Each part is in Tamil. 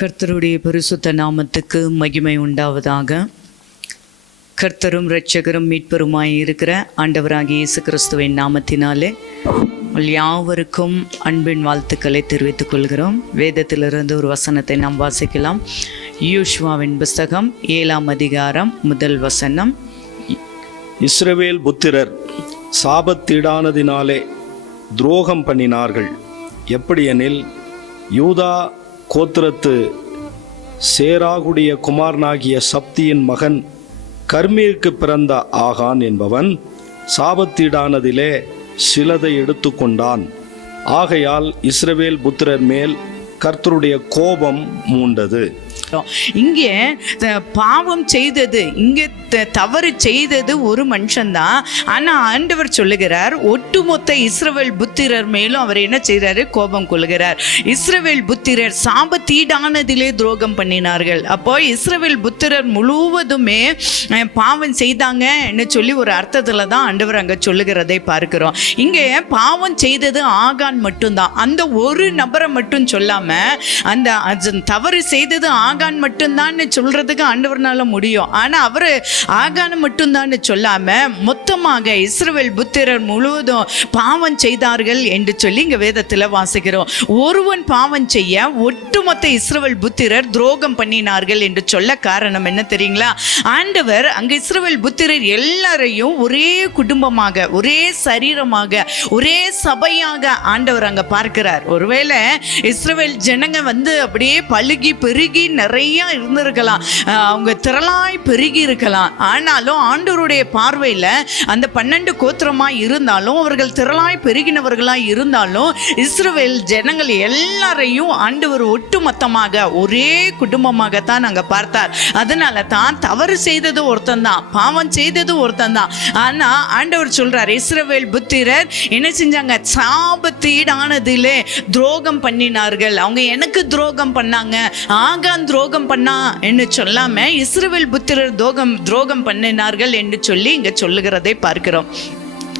கர்த்தருடைய பரிசுத்த நாமத்துக்கு மகிமை உண்டாவதாக. கர்த்தரும் இரட்சகரும் மீட்பருமாய் இருக்கிற ஆண்டவராகிய இயேசு கிறிஸ்துவின் நாமத்தினாலே யாவருக்கும் அன்பின் வாழ்த்துக்களை தெரிவித்துக் கொள்கிறோம். வேதத்திலிருந்து ஒரு வசனத்தை நாம் வாசிக்கலாம். யோசுவாவின் புஸ்தகம் 7ஆம் அதிகாரம் 1 வசனம். இஸ்ரவேல் புத்திரர் சாபத்தீடானதினாலே துரோகம் பண்ணினார்கள். எப்படியெனில், யூதா கோத்திரத்து சேராகுடைய குமாரனாகிய சப்தியின் மகன் கர்மீருக்கு பிறந்த ஆகான் என்பவன் சாபத்தீடானதிலே சிலதை எடுத்து கொண்டான். ஆகையால் இஸ்ரவேல் புத்திரர் மேல் கர்த்தருடைய கோபம் மூண்டது. இங்கே பாவம் செய்தது, இங்கே தவறு செய்தது ஒரு மனுஷன்தான். ஆனால் ஆண்டவர் சொல்லுகிறார், ஒட்டுமொத்த இஸ்ரவேல் புத்திரர் மேலும் அவர் என்ன செய்கிறாரு? கோபம் கொள்கிறார். இஸ்ரவேல் புத்திரர் சாபத்தீடானதிலே துரோகம் பண்ணினார்கள். அப்போ இஸ்ரவேல் புத்திரர் முழுவதுமே பாவம் செய்தாங்கன்னு சொல்லி ஒரு அர்த்தத்தில் தான் ஆண்டவர் அங்கே சொல்லுகிறதை பார்க்கிறோம். இங்கே பாவம் செய்தது ஆகான் மட்டும்தான். அந்த ஒரு நபரை மட்டும் சொல்லாம அந்த தவறு செய்தது ஆகான் மட்டும்தான் சொல்றதுக்கு ஆண்டவர்னால முடியும். ஆனா அவரு ஆகான் மட்டும்தான் சொல்லாம மொத்தமாக இஸ்ரவேல் புத்திரர் முழுவதும் பாவம் செய்தார்கள் என்று சொல்லி இங்க வேதத்துல வாசிக்கிறோம். ஒருவன் பாவம் செய்ய ஒட்டுமொத்த இஸ்ரவேல் புத்திரர் துரோகம் பண்ணினார்கள் என்று சொல்ல காரணம் என்ன தெரியுங்களா? ஆண்டவர் அங்க இஸ்ரவேல் புத்திரர் எல்லாரையும் ஒரே குடும்பமாக, ஒரே சரீரமாக, ஒரே சபையாக ஆண்டவர் அங்க பார்க்கிறார். ஒருவேளை இஸ்ரவேல் ஜனங்க அப்படியே பழுகி பெருகி நிறைய இருந்திருக்கலாம், அவங்க திரளாய் பெருகி இருக்கலாம். ஆனாலும் ஆண்டவருடைய பார்வையில் அந்த 12 கோத்திரமாய் இருந்தாலும், அவர்கள் திரளாய் பெருகினவர்களாய் இருந்தாலும், இஸ்ரவேல் ஜனங்கள் எல்லாரையும் ஆண்டவர் ஒட்டுமொத்தமாக ஒரே குடும்பமாகத்தான் அங்க பார்த்தார். அதனால தான் தவறு செய்தது ஒருத்தன் தான், பாவம் செய்தது ஒருத்தன் தான். ஆனா ஆண்டவர் சொல்றார், இஸ்ரவேல் புத்திரர் என்ன செஞ்சாங்க? சாபத்தீடானதிலே துரோகம் பண்ணினார்கள். அவங்க எனக்கு துரோகம் பண்ணாங்க, ஆகான் துரோகம் பண்ணா என்று சொல்லாம இஸ்ரவேல் புத்திரர் துரோகம் பண்ணினார்கள் என்று சொல்லி இங்க சொல்லுகிறதை பார்க்கிறோம்.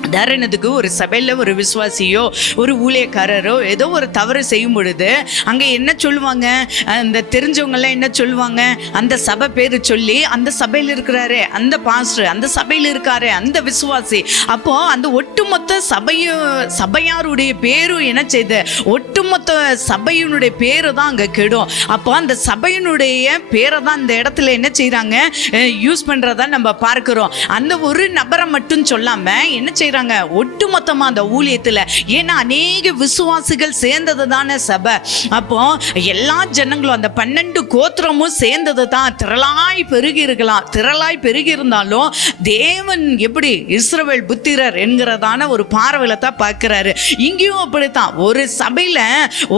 உதாரணத்துக்கு ஒரு சபையில் ஒரு விசுவாசியோ ஒரு ஊழியக்காரரோ ஏதோ ஒரு தவறு செய்யும் பொழுது அங்கே என்ன சொல்லுவாங்க? அந்த தெரிஞ்சவங்கெல்லாம் என்ன சொல்லுவாங்க? அந்த சபை பேர் சொல்லி, அந்த சபையில் இருக்கிறாரு அந்த பாஸ்டர், அந்த சபையில் இருக்காரு அந்த விசுவாசி. அப்போ அந்த ஒட்டுமொத்த சபையாருடைய பேரும் என்ன செய்து? ஒட்டுமொத்த சபையினுடைய பேரு தான் அங்கே கெடும். அப்போ அந்த சபையினுடைய பேரை தான் இந்த இடத்துல என்ன செய்கிறாங்க? யூஸ் பண்ணுறதா நம்ம பார்க்கிறோம். அந்த ஒரு நபரை மட்டும் சொல்லாம என்ன செய்யறாங்க? ஒட்டுமொத்தமா அந்த ஊழியத்துல, ஏன்னா அநேக விசுவாசிகள் சேர்ந்தது தானே சபை. அப்போ எல்லா ஜனங்களும் அந்த 12 கோத்திரமும் சேர்ந்தது தான். திரளாய் பெருகி இருக்கலாம், திரளாய் பெருகி இருந்தாலும் தேவன் எப்படி இஸ்ரவேல் புத்திரர் என்கிறதான ஒரு பார்வையில தான் பார்க்கிறாரு. இங்கேயும் அப்படித்தான். ஒரு சபையில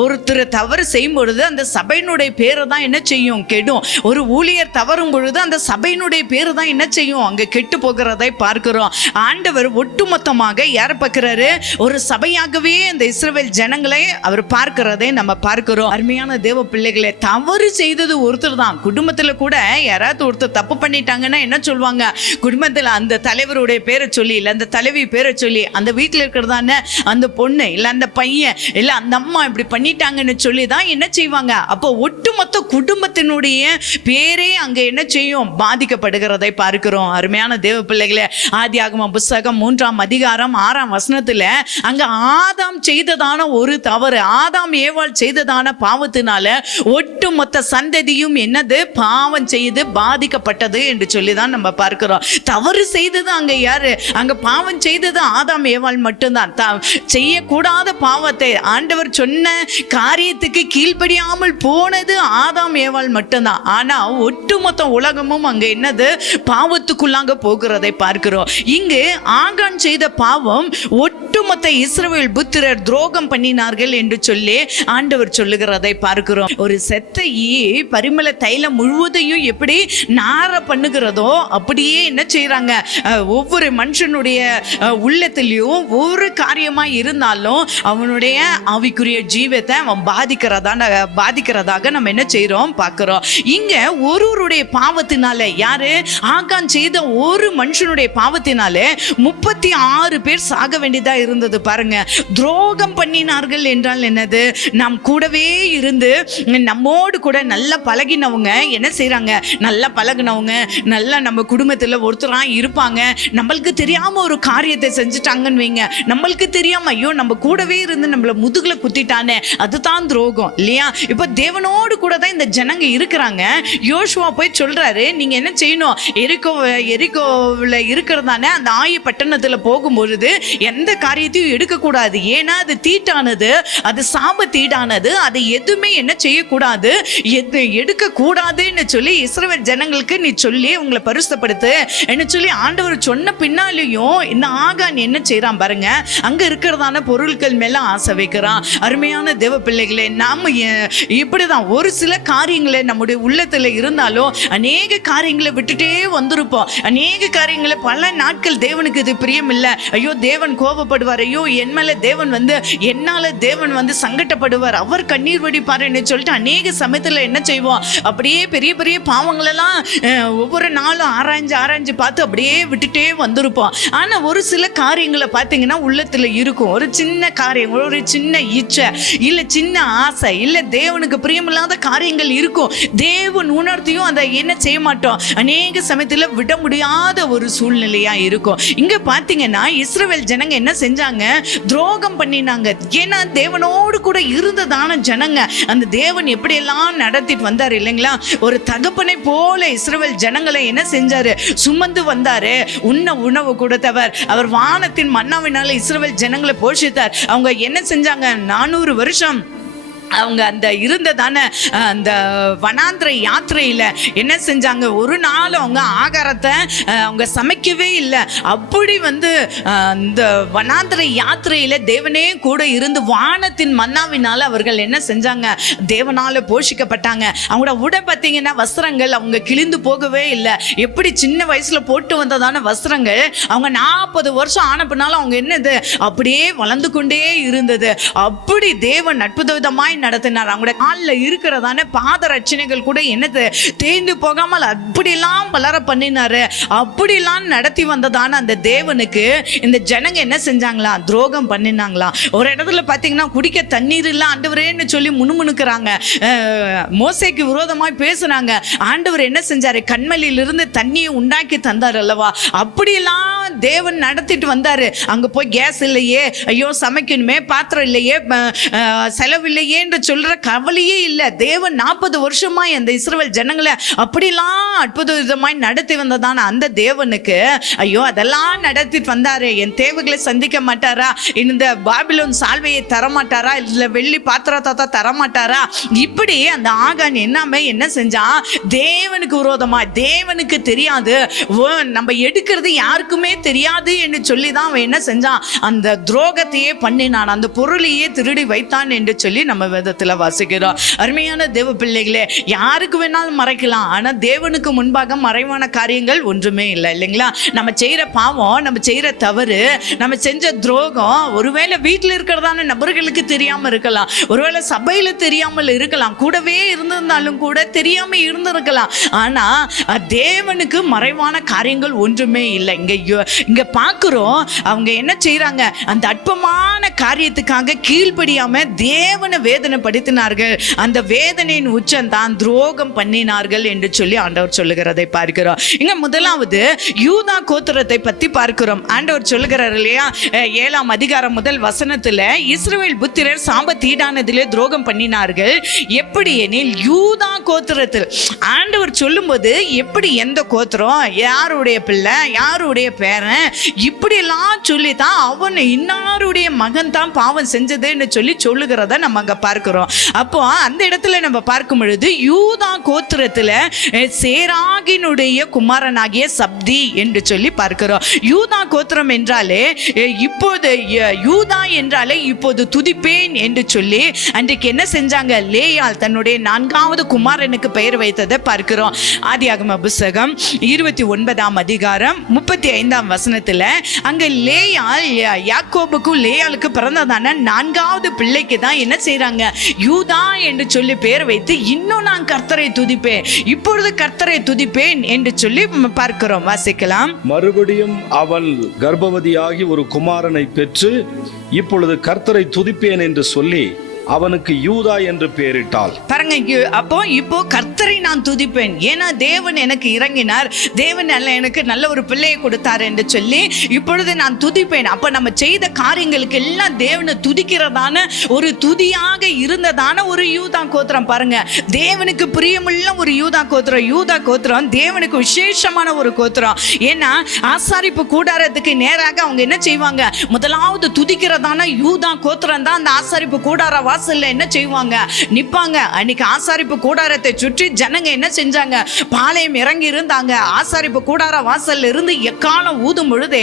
ஒருத்தர் தவறு செய்யும் பொழுது அந்த சபையினுடைய பேரை தான் என்ன செய்யும்? கெடும். ஒரு ஊழியர் தவறும் பொழுது அந்த சபையினுடைய பேரு தான் என்ன செய்யும்? அங்க கெட்டு போகிறதை பார்க்கிறோம். ஆண்டவர் ஒட்டுமொத்த யார் பார்க்கிறாரு? ஒரு சபையாகவே அந்த இஸ்ரவேல் ஜனங்களை அவர் பார்க்கிறதை நம்ம பார்க்கிறோம். அருமையான தேவ பிள்ளைகளே, தவறு செய்தது ஒருத்தர் தான். குடும்பத்துல கூட யாராவது ஒருத்தர் தப்பு பண்ணிட்டாங்கன்னா என்ன சொல்லுவாங்க? குடும்பத்துல அந்த தலைவருடைய பேரை சொல்லி, இல்ல அந்த தலைவி பேரை சொல்லி, அந்த வீட்டுல இருக்கிறதான அந்த பொண்ணு இல்ல அந்த பையன் இல்ல அந்த அம்மா இப்படி பண்ணிட்டாங்கன்னு சொல்லி தான் என்ன செய்வாங்க? அப்போ ஒட்டுமொத்த குடும்பத்தினுடைய பேரே அங்க என்ன செய்யும்? பாதிக்கப்படுகிறதை பார்க்கிறோம். அருமையான தேவ பிள்ளைகளே, ஆதியாகம புஸ்தகம் 3ஆம் அதிகாரம் 6ஆம் வசனத்துல அங்க ஆதாம் செய்ததான ஒரு தவறு, ஆதாம் ஏவாள் செய்ததான பாவத்தினால ஒட்டுமொத்த சந்ததியும் என்னது? பாவம் செய்து பாதிக்கப்பட்டது என்று சொல்லி தான் நம்ம பார்க்கிறோம். தவறு செய்தது அங்க யாரு? அங்க பாவம் செய்தது ஆதாம் ஏவாள் மட்டும்தான். செய்யக்கூடாத பாவத்தை, ஆண்டவர் சொன்ன காரியத்துக்கு கீழ்ப்படியாமல் போனது ஆதாம் ஏவாள் மட்டும்தான். ஆனா ஒட்டுமொத்த உலகமும் அங்க என்னது? பாவத்துக்குள்ளாங்க போகிறதை பார்க்கிறோம். இங்கு ஆகான் செய்த பாவம் ஒட்டுமொத்த இஸ்ரவேல் புத்திரர் துரோகம் பண்ணினார்கள் என்று சொல்லி ஆண்டவர் சொல்லுகிறதை பார்க்கிறோம். ஒரு செத்த பரிமள தைலம் முழுவதையும் எப்படி நார பண்ணுகிறதோ அப்படியே என்ன செய்யறாங்க? ஒவ்வொரு மனுஷனுடைய உள்ளத்திலையும் ஒவ்வொரு காரியமா இருந்தாலும் அவனுடைய ஆவிக்குரிய ஜீவத்தை அவன் பாதிக்கிறதாக நம்ம என்ன செய்யறோம்? பார்க்கிறோம். இங்க ஒருவருடைய பாவத்தினால, யாரு? ஆகான் செய்த ஒரு மனுஷனுடைய பாவத்தினால 36 6 பேர் சாக வேண்டியதா இருந்தது பாருங்க. துரோகம் பண்ணினார்கள் என்றால் என்னது? நாம் கூடவே இருந்து நம்மோடு கூட நல்லா பழகினவங்க என்ன செய்றாங்க? நல்லா பழகினவங்க நல்லா நம்ம குடும்பத்துல ஒருத்தரா இருப்பாங்க. நம்மளுக்கு தெரியாம ஒரு காரியத்தை செஞ்சுட்டாங்கன்னு வைங்க, நம்மளுக்கு தெரியாம ஐயோ நம்ம கூடவே இருந்து நம்மள முதுகுல குத்திட்டானே, அதுதான் துரோகம் இல்லையா? இப்ப தேவனோடு கூட தான் இந்த ஜனங்க இருக்கிறாங்க. யோசுவா போய் சொல்றாரு, நீங்க என்ன செய்யணும்? எரிகோவில் இருக்கிறதானே அந்த ஆய பட்டணத்துல போகும்பொழுது எந்த காரியத்தையும் எடுக்க கூடாது. ஏன்னா அது தீட்டானது, அது சாப தீடானது. அதை எதுவுமே என்ன செய்யக்கூடாது, எடுக்க கூடாதுன்னு சொல்லி இஸ்ரவேல் ஜனங்களுக்கு நீ சொல்லி உங்களை பரிசுத்தப்படுத்து என்ன சொல்லி ஆண்டவர் சொன்ன பின்னாலேயும் இந்த ஆகான் என்ன செய்யறான் பாருங்க, அங்க இருக்கிறதான பொருட்கள் மேல ஆசை வைக்கிறான். அருமையான தேவ பிள்ளைகளே, நாம இப்படிதான் ஒரு சில காரியங்களை நம்முடைய உள்ளத்துல இருந்தாலும் அநேக காரியங்களை விட்டுட்டே வந்திருப்போம். அநேக காரியங்களை பல நாட்கள் தேவனுக்கு இது பிரியம் இல்லை, ஐயோ தேவன் கோபப்படுவார், ஐயோ என் மேல தேவன் என்னால தேவன் சங்கடப்படுவார், அவர் கண்ணீர் வடிப்பாருன்னு சொல்லிட்டு அநேக சமயத்துல என்ன செய்வோம், அப்படியே பெரிய பெரிய பாவங்களெல்லாம் ஒவ்வொரு நாளும் ஆராய்ஞ்சு பார்த்து அப்படியே விட்டுட்டே வந்திருப்போம். ஆனா ஒரு சில காரியங்களை பார்த்தீங்கன்னா உள்ளத்துல இருக்கும். ஒரு சின்ன காரியம், ஒரு சின்ன இச்சை, இல்ல சின்ன ஆசை, இல்ல தேவனுக்கு பிரியமில்லாத காரியங்கள் இருக்கும். தேவன் உணர்த்தியும் அதை என்ன செய்ய மாட்டோம், அநேக சமயத்துல விட முடியாத ஒரு சூழ்நிலையா இருக்கும். இங்க பாத்தீங்கன்னா இஸ்ரவேல் ஜனங்க என்ன செஞ்சாங்க? துரோகம் பண்ணினாங்க. ஏன்னா தேவனோடு கூட இருந்ததான ஜனங்க, அந்த தேவன் எப்படியெல்லாம் நடத்திட்டு வந்தாரு இல்லைங்களா? ஒரு தகப்பனை போல இஸ்ரவேல் ஜனங்களை என்ன செஞ்சாரு? சுமந்து வந்தாரு. உணவு கொடுத்தவர், அவர் வானத்தின் மன்னாவினால இஸ்ரவேல் ஜனங்களை போஷித்தார். அவங்க என்ன செஞ்சாங்க? 400 வருஷம் அவங்க அந்த இருந்ததான அந்த வனாந்திர யாத்திரையில என்ன செஞ்சாங்க? ஒரு நாள் அவங்க ஆகாரத்தை அவங்க சமைக்கவே இல்லை. அப்படி அந்த வனாந்திர யாத்திரையில தேவனே கூட இருந்து வானத்தின் மன்னாவினால அவர்கள் என்ன செஞ்சாங்க? தேவனால போஷிக்கப்பட்டாங்க. அவங்களோட உடை பார்த்தீங்கன்னா வஸ்திரங்கள் அவங்க கிழிந்து போகவே இல்லை. எப்படி சின்ன வயசுல போட்டு வந்ததான வஸ்திரங்கள் அவங்க 40 வருஷம் ஆன பின்னாலும் அவங்க என்னது அப்படியே வளர்ந்து கொண்டே இருந்தது. அப்படி தேவன் அற்புத விதமாய் நடத்தினார். அவங்களுடைய காலில் இருக்கிறதான பாத ரட்சணைகள் கூட என்னது தேய்ந்து போகாமல் அப்படிலாம் வளர பண்ணினாரு. அப்படிலாம் நடத்தி வந்ததான அந்த தேவனுக்கு இந்த ஜனங்க என்ன செஞ்சாங்களா? துரோகம் பண்ணினாங்களா? ஒரு இடத்துல பார்த்தீங்கன்னா குடிக்க தண்ணீர் இல்லை ஆண்டவரேன்னு சொல்லி முணுமுணுக்கிறாங்க. மோசேக்கு விரோதமாய் பேசுறாங்க. ஆண்டவர் என்ன செஞ்சாரு? கண்மலையிலிருந்து தண்ணியை உண்டாக்கி தந்தார் அல்லவா? அப்படியெல்லாம் தேவன் நடத்திட்டு வந்தாரு. அங்க போய் கேஸ் இல்லையே, ஐயோ சமைக்கணுமே, பாத்திரம் இல்லையே, செலவில்லையே என்று சொல்ற கவலையே இல்லை. தேவன் 40 வருஷமாய் அந்த இஸ்ரவேல் ஜனங்களை அப்படிலாம் அற்புத விதமாய் நடத்தி வந்ததான அந்த தேவனுக்கு ஐயோ அதெல்லாம் நடத்திட்டு வந்தாரு, என் தேவைகளை சந்திக்க மாட்டாரா? இந்த பாபிலோன் சால்வையை தரமாட்டாரா? இல்ல வெள்ளி பாத்திரத்தை தரமாட்டாரா? இப்படி அந்த ஆகான் என்ன செஞ்சான்? தேவனுக்கு விரோதமா, தேவனுக்கு தெரியாது, நம்ம எடுக்கிறது யாருக்குமே தெரியாது என்று சொல்லிதான் அவன் என்ன செஞ்சான்? அந்த துரோகத்தையே பண்ணினான், அந்த பொருளையே திருடி வைத்தான் என்று சொல்லி நம்ம வேதத்துல வாசிக்கிறோம். அருமையான தேவ பிள்ளைகளே, யாருக்கு வேணாலும் மறைக்கலாம், ஆனா தேவனுக்கு முன்பாக மறைவான காரியங்கள் ஒன்றுமே இல்லை இல்லைங்களா? நம்ம செய்யற பாவம், நம்ம செய்யற தவறு, நம்ம செஞ்ச துரோகம் ஒருவேளை வீட்டில் இருக்கிறதான நபர்களுக்கு தெரியாம இருக்கலாம், ஒருவேளை சபையில தெரியாமல் இருக்கலாம், கூடவே இருந்திருந்தாலும் கூட தெரியாம இருந்திருக்கலாம். ஆனா தேவனுக்கு மறைவான காரியங்கள் ஒன்றுமே இல்லை. இங்க பார்க்கிறோம், அவங்க என்ன செய்யறாங்க? அந்த அற்பமான காரியத்துக்காக கீழ்ப்படியாம தேவனை வேதனைப்படுத்தினார்கள். அந்த வேதனையின் உச்சம் தான் துரோகம் பண்ணினார்கள் என்று சொல்லி ஆண்டவர் சொல்லுகிறதை பார்க்கிறோம். இங்க முதலாவது யூதா கோத்திரத்தை பத்தி பார்க்கிறோம். ஆண்டவர் சொல்லுகிறார் இல்லையா, 7ஆம் அதிகாரம் முதல் வசனத்துல, இஸ்ரவேல் புத்திரர் சாபத்தீடானதிலே துரோகம் பண்ணினார்கள். எப்படி எனில் யூதா கோத்திரத்தில். ஆண்டவர் சொல்லும்போது எப்படி, எந்த கோத்திரம், யாருடைய பிள்ளை, யாருடைய பேரன், இப்படி எல்லாம் சொல்லித்தான் அவன் இன்னாருடைய மகன் தான் பாவம் செஞ்சதுன்னு சொல்லி சொல்லுகிறத நம்ம அங்க பார்க்கிறோம். அப்போ அந்த இடத்துல நம்ம பார்க்கும் பொழுது யூதா கோத்திரத்துல சேராகினுடைய குமாரனாகிய சப்தி என்று சொல்லி பார்க்கிறோம். யூதா கோத்திரம் என்றாலே இப்போது யூதா என்றாலே இப்போது துதிப்பேன் என்று சொல்லி அன்றைக்கு என்ன செஞ்சாங்க? லேயாள் தன்னுடைய 4வது குமாரனுக்கு பெயர் வைத்ததை பார்க்கிறோம். ஆதியாகம புத்தகம் 29ஆம் அதிகாரம் 35 4 வசனத்துல அங்க யாக்கோபுக்கும் லேயாளுக்கு பிறந்ததான 4வது பிள்ளைக்கு தான் என்ன செய்யறாங்க, யூதா என்று சொல்லி பேர் வைத்து இன்னும் நான் கர்த்தரை துதிப்பேன், இப்பொழுது கர்த்தரை துதிப்பேன் என்று சொல்லி பார்க்கிறோம். வாசிக்கலாம். மறுபடியும் அவள் கர்ப்பவதியாகி ஒரு குமாரனை பெற்று இப்பொழுது கர்த்தரை துதிப்பேன் என்று சொல்லி அவனுக்கு யூதா என்று பெயரிட்டாள். பாருங்க, அப்போ இப்போ கர்த்தரை நான் துதிப்பேன், ஏன்னா தேவன் எனக்கு இறங்கினார், தேவன் எனக்கு நல்ல ஒரு பிள்ளையை கொடுத்தார் என்று சொல்லி இப்பொழுது நான் துதிப்பேன். அப்ப நம்ம செய்த காரியங்களுக்கு எல்லாம் தேவனை துதிக்கிறதான ஒரு துதியாக இருந்ததான ஒரு யூதா கோத்திரம். பாருங்க, தேவனுக்கு பிரியமுள்ள ஒரு யூதா கோத்திரம். யூதா கோத்திரம் தேவனுக்கு விசேஷமான ஒரு கோத்திரம். ஏன்னா ஆசாரிப்பு கூடாரத்துக்கு நேராக அவங்க என்ன செய்வாங்க, முதலாவது துதிக்கிறதான யூதா கோத்திரம் தான் அந்த ஆசாரிப்பு கூடார வாசல்ல என்ன செய்வாங்க, நிப்பாங்க. அன்னைக்கு ஆசாரிப்பு கூடாரத்தை சுற்றி ஜனங்க என்ன செஞ்சாங்க, பாளையம் இறங்கி இருந்தாங்க. ஆசாரிப்பு கூடார வாசல்ல இருந்து எக்காலம் ஊதும் பொழுதே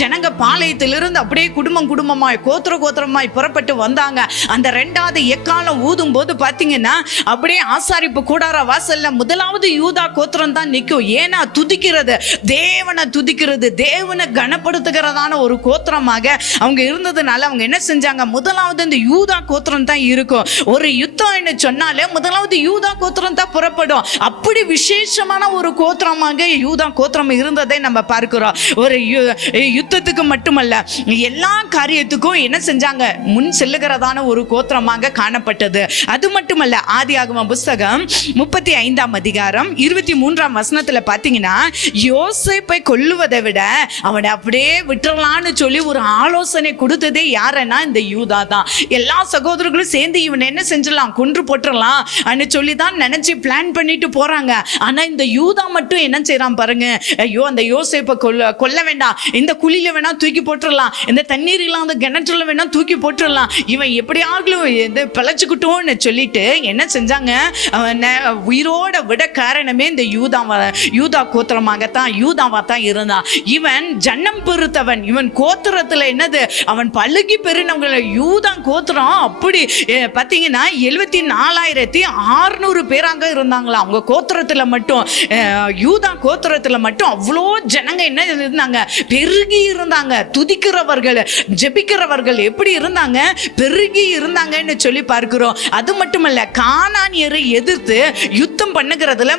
ஜனங்க பாளையத்திலிருந்து அப்படியே குடும்பமாய் கோத்திரமாய் புறப்பட்டு வந்தாங்க. அந்த 2வது எக்காலம் ஊதும் போது பாத்தீங்கன்னா அப்படியே ஆசாரிப்பு கூடார வாசல்ல முதலாவது யூதா கோத்திரம் தான் நிற்கும். ஏன்னா துதிக்கிறது, தேவனை துதிக்கிறது, தேவனை கனப்படுத்துகிறதான ஒரு கோத்திரமாக அவங்க இருந்ததுனால அவங்க என்ன செஞ்சாங்க, முதலாவது இந்த யூதா கோத்திரம் தான் இருக்கும். ஒரு யுத்தம் சொன்னாலே முதலாவது யூதா கோத்திரம் தான் புறப்படும். அப்படி விசேஷமான ஒரு கோத்திரமாக யூதா கோத்திரம் இருந்ததை நம்ம பார்க்கிறோம். ஒரு யுத்தத்துக்கு மட்டுமல்ல, எல்லா காரியத்துக்கும் என்ன செஞ்சாங்க, முன் செல்லுகிறதான ஒரு கோத்திரமாக காணப்பட்டது. அது மட்டுமல்ல, ஆதியாகம புஸ்தகம் 35ஆம் அதிகாரம் 23ஆம் வசனத்துல பாத்தீங்கன்னா, யோசேப்பை கொல்லுவதை விட அவனை அப்படியே விட்டுறலான்னு சொல்லி ஒரு ஆலோசனை கொடுத்ததே யாருன்னா இந்த யூதா தான். எல்லா சகோதரர்களும் சேர்ந்து இவன் என்ன செஞ்சிடலாம், கொன்று போட்டுறலாம் அப்படின்னு சொல்லி தான் நினைச்சு பிளான் பண்ணிட்டு போறாங்க. ஆனா இந்த யூதா மட்டும் என்ன செய்யறான் பாருங்க, ஐயோ அந்த யோசேப்பை கொல்ல வேண்டாம், இந்த குழியில வேணா தூக்கி போட்டுடலாம், இந்த தண்ணீர் இல்லாத கிணற்றுல வேணா தூக்கி போட்டுடலாம், இவன் எப்படியாகலும் பிழைச்சுக்கிட்டோன்னு சொல்லிட்டு என்ன செஞ்சாங்க, உயிரோட விட காரணமே இந்த யூதா கோத்திரமாகத்தான், யூதாவா தான் இருந்தான். இவன் ஜன்னம் பெருத்தவன், இவன் கோத்திரத்துல என்னது, அவன் பழுகி பெருனவங்க. யூதா கோத்திரம் அப்படி பார்த்தீங்கன்னா 74,600 பேராங்க இருந்தாங்களா அவங்க கோத்திரத்தில் மட்டும். யூதா கோத்திரத்தில் மட்டும் அவ்வளோ ஜனங்க என்ன இருந்தாங்க, பெருகி இருந்தாங்க. துதிக்கிறவர்கள், ஜெபிக்கிறவர்கள் எப்படி இருந்தாங்க, பெருகி இருந்தாங்கன்னு சொல்லி பார்க்கிறோம். அது மட்டுமல்ல, கானானியரை எதிர்த்து யுத்தம் பண்ணுகிறதுல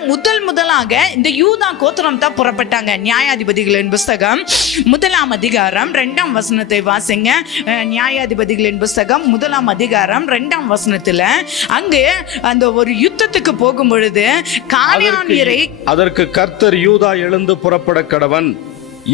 முதலாக இந்த யூதா கோத்திரம் தான் புறப்பட்டாங்க. நியாயாதிபதிகளின் புஸ்தகம் 1ஆம் அதிகாரம் 2ஆம் வசனத்தை வாசிங்க. நியாயாதிபதிகளின் புஸ்தகம் 1ஆம் அதிகாரம் 2ஆம் வசனத்துல அங்கே அந்த ஒரு யுத்தத்துக்கு போகும் பொழுது கானானியரை, அதற்கு கர்த்தர் யூதா எழுந்து புறப்பட கடவன்,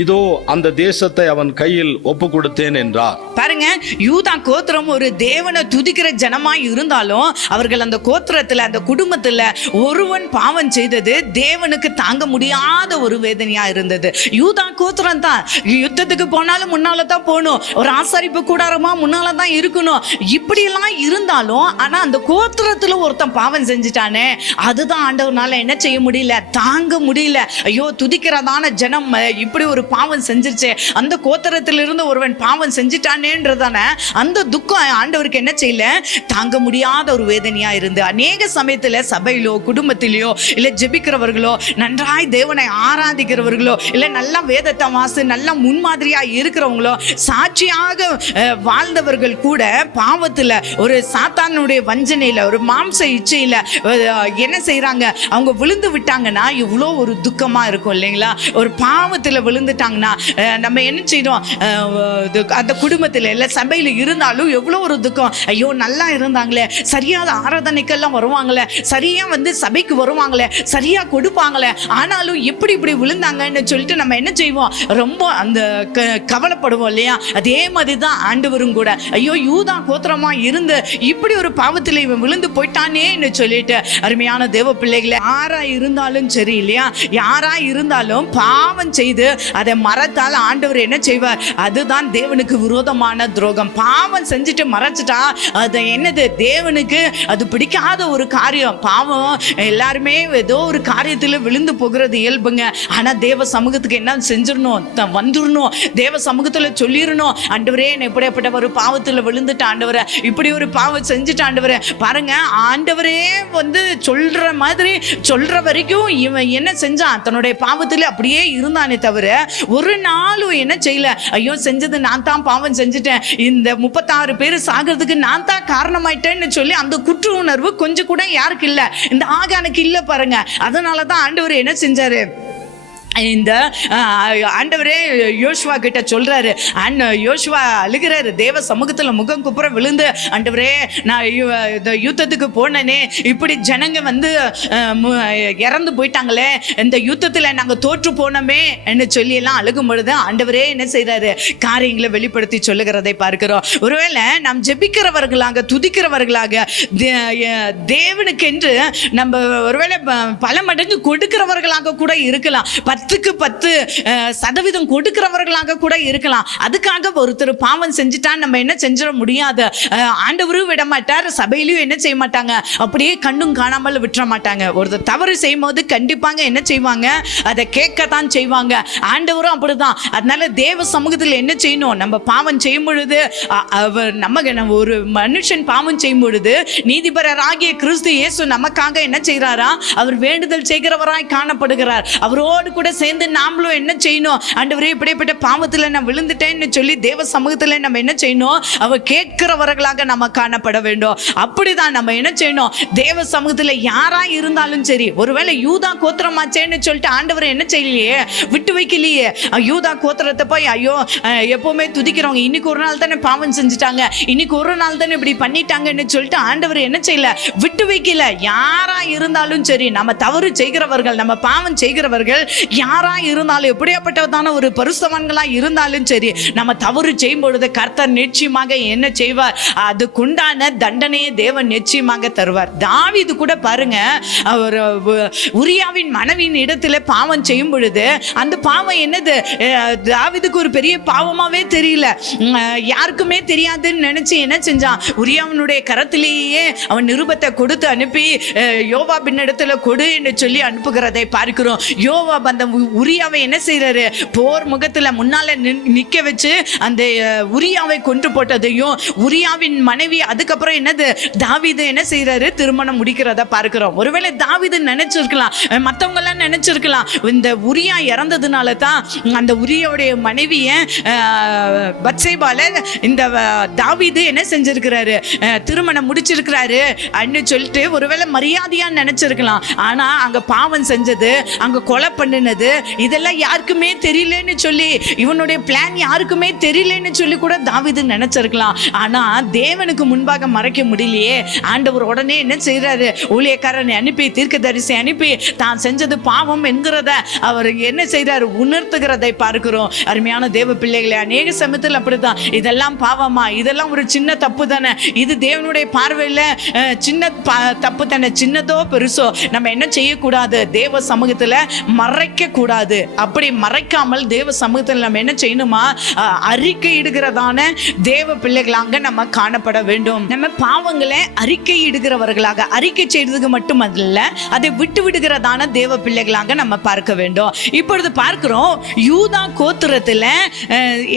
இதோ அந்த தேசத்தை அவன் கையில் ஒப்பு கொடுத்தேன் என்றார். பாருங்க, யூதா கோத்திரம் ஒரு தேவனை துதிக்கிற ஜனமாய் இருந்தாலும் அவர்கள் அந்த கோத்திரத்துல, அந்த குடும்பத்துல ஒருவன் பாவம் செய்தது தேவனுக்கு தாங்க முடியாத ஒரு வேதனையா இருந்தது. யூதா கோத்திரம் தான் யுத்தத்துக்கு போனாலும் முன்னால தான் போகணும், ஒரு ஆசாரிப்பு கூடாரமா முன்னால தான் இருக்கணும், இப்படி எல்லாம் இருந்தாலும் ஆனா அந்த கோத்திரத்துல ஒருத்தன் பாவம் செஞ்சுட்டானே, அதுதான் ஆண்டவனால என்ன செய்ய முடியல, தாங்க முடியல. ஐயோ, துதிக்கிறதான ஜனம் இப்படி ஒரு பாவம் செஞ்சிருச்சே, அந்த கோத்திரத்திலிருந்து ஒருவன் பாவம் செஞ்சிட்டானேன்றதான அந்த துக்கம் ஆண்டவருக்கு என்ன செய்யல, தாங்க முடியாத ஒரு வேதனையா இருந்து அநேக சமயத்துல சபையிலோ குடும்பத்திலேயோ இல்ல ஜெபிக்கிறவர்களோ நன்றாய் தேவனை ஆராதிக்கிறவர்களோ இல்ல நல்லா வேதத்தை வாசி நல்லா முன்மாதிரியா இருக்கிறவங்களோ சாட்சியாக வாழ்ந்தவர்கள் கூட பாவத்துல ஒரு சாத்தானுடைய வஞ்சனையில ஒரு மாம்ச இச்சையில என்ன செய்யறாங்க, அவங்க விழுந்து விட்டாங்கன்னா இவ்வளோ ஒரு துக்கமா இருக்கும் இல்லைங்களா. ஒரு பாவத்துல விழுந்துட்டாங்கன்னா நம்ம என்ன செய்யறோம், அந்த குடும்பத்துல இல்ல சபையில இருந்தாலும் எவ்வளோ ஒரு துக்கம். ஐயோ, நல்லா இருந்தாங்களே, சரியாத ஆராதனைக்கெல்லாம் வருவாங்களே, சரியா சபைக்கு வருவாங்களே, சரியா கொடுப்பாங்களே, ஆனாலும் எப்படி இப்படி விழுந்தாங்கன்னு சொல்லிட்டு நம்ம என்ன செய்வோம், ரொம்ப அந்த கவலைப்படுவோம் இல்லையா. அதே மாதிரிதான் ஆண்டவரும் கூட, ஐயோ யூதா கோத்திரமா இருந்து இப்படி ஒரு பாவத்தில் இவன் விழுந்து போயிட்டானேன்னு சொல்லிட்டு. அருமையான தேவ பிள்ளைகளை, யாரா இருந்தாலும் சரி இல்லையா, யாரா இருந்தாலும் பாவம் செய்து அதை மறைத்தால் ஆண்டவர் என்ன செய்வார், அதுதான் தேவனுக்கு விரோதமான துரோகம். பாவம் செஞ்சுட்டு மறைச்சிட்டா அது என்னது, தேவனுக்கு அது பிடிக்காத ஒரு காரியம். பாவம் எல்லாருமே ஏதோ ஒரு காரியத்தில் விழுந்து போகிறது இயல்புங்க. ஆனா தேவ சமூகத்துக்கு என்ன செஞ்சிடணும், வந்துடணும், தேவ சமூகத்துல சொல்லிடணும், ஆண்டவரே எப்படிப்பட்ட ஒரு பாவத்துல விழுந்துட்டு ஆண்டவரை, இப்படி ஒரு பாவம் செஞ்சுட்டு ஆண்டவரை. பாருங்க, ஆண்டவரே சொல்ற மாதிரி சொல்ற வரைக்கும் இவன் என்ன செஞ்சான், தன்னுடைய பாவத்துல அப்படியே இருந்தானே தவிர ஒரு நாளும் என்ன செய்யல, ஐயோ செஞ்சது நான் தான், பாவம் செஞ்சுட்டேன், இந்த 36 பேர் சாகிறதுக்கு நான் தான் காரணமாயிட்டேன்னு சொல்லி அந்த குற்ற உணர்வு கொஞ்சம் கூட யாருக்கு இல்லை? இந்த ஆகானுக்கு இல்லை பாருங்க. அதனால தான் ஆண்டவர் என்ன செஞ்சாரு, இந்த ஆண்டவரே யோசுவா கிட்ட சொல்றாரு. யோசுவா அழுகிறாரு, தேவ சமூகத்துல முகம் குப்புற விழுந்து, ஆண்டவரே நான் இந்த யுத்தத்துக்கு போனேனே, இப்படி ஜனங்க வந்து இறந்து போயிட்டாங்களே, இந்த யுத்தத்துல நாங்க தோற்று போனோமே என்று சொல்லி எல்லாம் அழுகும் பொழுது ஆண்டவரே என்ன செய்யறாரு, காரியங்களை வெளிப்படுத்தி சொல்லுகிறதை பார்க்கிறோம். ஒருவேளை நாம் ஜெபிக்கிறவர்களாக, துதிக்கிறவர்களாக, தேவனுக்கென்று நம்ம ஒருவேளை பல மடங்கு கொடுக்கிறவர்களாக கூட இருக்கலாம், 10க்கு 10% கொடுக்கிறவர்களாக கூட இருக்கலாம். அதுக்காக ஒருத்தர் பாவம் செஞ்சுட்டா நம்ம என்ன செஞ்சிட முடியாது. ஆண்டவரும் விட மாட்டார், சபையிலையும் என்ன செய்ய மாட்டாங்க, அப்படியே கண்ணும் காணாமல் விட்டுற மாட்டாங்க. ஒருத்தர் தவறு செய்யும் போது கண்டிப்பாக என்ன செய்வாங்க, அதை கேட்கத்தான் செய்வாங்க. ஆண்டவரும் அப்படிதான். அதனால தேவ சமூகத்தில் என்ன செய்யணும், நம்ம பாவம் செய்யும் பொழுது நம்ம ஒரு மனுஷன் பாவம் செய்யும் பொழுது நீதிபரராகிய கிறிஸ்து இயேசு நமக்காக என்ன செய்கிறாரா, அவர் வேண்டுதல் செய்கிறவராய் காணப்படுகிறார். அவரோடு கூட சேர்ந்து நாமளும் என்ன செய்யணும், ஆண்டவரே இப்படிப்பட்ட பாவத்துல நான் விழுந்துட்டேன்னு சொல்லி தேவ சமூகத்துல நம்ம என்ன செய்யணும், அவர் கேட்கிறவர்களாக நம்ம காணப்பட வேண்டும். அப்படிதான் நம்ம என்ன செய்யணும், தேவ சமூகத்துல யாரா இருந்தாலும் சரி. ஒருவேளை யூதா கோத்திரமாச்சேன்னு சொல்லிட்டு ஆண்டவர் என்ன செய்யலையே, விட்டு வைக்கலையே. யூதா கோத்திரத்தை போய் ஐயோ எப்பவுமே துதிக்கிறவங்க இன்னைக்கு ஒரு நாள் தானே பாவம் செஞ்சுட்டாங்க, இன்னைக்கு ஒரு நாள் தானே இப்படி பண்ணிட்டாங்கன்னு சொல்லிட்டு ஆண்டவர் என்ன செய்யல, விட்டு வைக்கல. யாரா இருந்தாலும் சரி, நம்ம தவறு செய்கிறவர்கள், நம்ம பாவம் செய்கிறவர்கள் யாரா இருந்தாலும், எப்படியாப்பட்டதான ஒரு பரிசுத்தவான்களா இருந்தாலும் சரி, நம்ம தவறு செய்யும் பொழுது கர்த்தர் நிச்சயமாக என்ன செய்வார், அதுக்குண்டான தண்டனையை தேவன் நிச்சயமாக தருவார். தாவீது கூட பாருங்க, அவர் உரியாவின் மனைவியின் இடத்துல பாவம் செய்யும் பொழுது அந்த பாவம் என்னது, தாவீதுக்கு ஒரு பெரிய பாவமாவே தெரியல, யாருக்குமே தெரியாதுன்னு நினைச்சு என்ன செஞ்சான், உரியாவினுடைய கரத்திலேயே அவன் நிருபத்தை கொடுத்து அனுப்பி யோவாபின் இடத்துல கொடு என்று சொல்லி அனுப்புகிறதை பார்க்கிறோம். யோவாப் அந்த உரியாவை என்ன செய்யறாரு, போர் முகத்துல முன்னால நிக்க வச்சு அந்த உரியாவை கொன்று போட்டதையும், உரியாவின் மனைவி அதுக்கப்புறம் என்னது தாவீது என்ன செய்யறாரு, திருமணம் முடிக்கிறத பார்க்கிறோம். ஒருவேளை தாவீது நினைச்சிருக்கலாம், மற்றவங்க எல்லாம் நினைச்சிருக்கலாம், இந்த உரியா இறந்ததுனால தான் அந்த உரியாவுடைய மனைவிய பத்சேபால இந்த தாவீது என்ன செஞ்சிருக்கிறாரு, திருமணம் முடிச்சிருக்கிறாரு அப்படின்னு சொல்லிட்டு ஒருவேளை மரியாதையா நினைச்சிருக்கலாம். ஆனா அங்க பாவம் செஞ்சது, அங்க கொலை பண்ணினது, இதெல்லாம் யாருக்குமே தெரியலன்னு சொல்லி, இவனுடைய பிளான் யாருக்குமே தெரியலன்னு சொல்லி கூட தாவீது நினைச்சிருக்கலாம். ஆனா தேவனுக்கு முன்பாக மறைக்க முடியலையே. ஆண்டவர் உடனே என்ன செய்யறாரு, ஊழியக்காரனை அனுப்பி, தீர்க்கதரிசி அனுப்பி, தான் செஞ்சது பாவம் என்கிறத அவர் என்ன செய்யறாரு, உணர்த்துகிறதை பார்க்கிறோம். அருமையான தேவ பிள்ளைகளை, அநேக சமயத்தில் அப்படிதான், இதெல்லாம் பாவமா, இதெல்லாம் ஒரு சின்ன தப்பு தானே, இது தேவனுடைய பார்வையில் சின்ன தப்பு தானே, சின்னதோ பெருசோ நம்ம என்ன செய்யக்கூடாது, தேவ சமூகத்தில் மறைக்க கூடாது. அப்படி மறைக்காமல் தேவ சமூகத்தில் நம்ம என்ன செய்யணுமா, அறிக்கை இடுகிறதான தேவ பிள்ளைகளாக நம்ம காணப்பட வேண்டும். நம்ம பாவங்களை அறிக்கை இடுகிறவர்களாக, அறிக்கை செய்யறதுக்கு மட்டுமல்ல, அதை விட்டு விடுகிறதான தேவ பிள்ளைகளாக நம்ம பார்க்க வேண்டும். இப்பொழுது பார்க்கிறோம், யூதா கோத்திரத்துல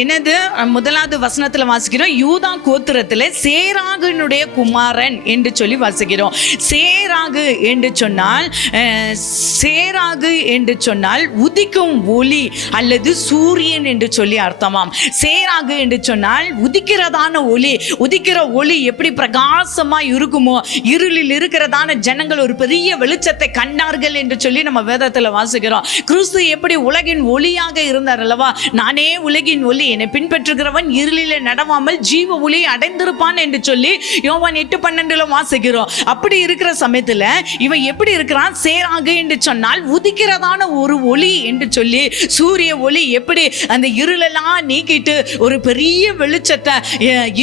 என்னது, முதலாவது வசனத்துல வாசிக்கிறோம், யூதா கோத்திரத்துல சேராகுனுடைய குமாரன் என்று சொல்லி வாசிக்கிறோம். சேராகு என்று சொன்னால், சேராகு என்று சொன்னால் உதிக்கும் ஒளி அல்லது சூரியன் என்று சொல்லி அர்த்தமாம். சேராகு என்று சொன்னால் உதிக்கிறதான ஒளி. உதிக்கிற ஒளி எப்படி பிரகாசமா இருக்குமோ, இருளில் இருக்கிறதான ஜனங்கள் ஒரு பெரிய வெளிச்சத்தை கண்டார்கள் என்று சொல்லி நம்ம வேதத்துல வாசிக்கிறோம். கிறிஸ்து எப்படி உலகின் ஒளியாக இருந்தார் அல்லவா, நானே உலகின் ஒளி, என்னை பின்பற்றுகிறவன் இருளிலே நடவாமல் ஜீவ ஒளி அடைந்திருப்பான் என்று சொல்லி யோவான் 8:12 வாசிக்கிறோம். அப்படி இருக்கிற சமயத்துல இவன் எப்படி இருக்கிறான், சேராகு என்று சொன்னால் உதிக்கிறதான ஒரு ஒளி என்று சொல்லி, சூரிய ஒளி எப்படி அந்த இருளெல்லாம் நீக்கிட்டு ஒரு பெரிய வெளிச்சத்தை,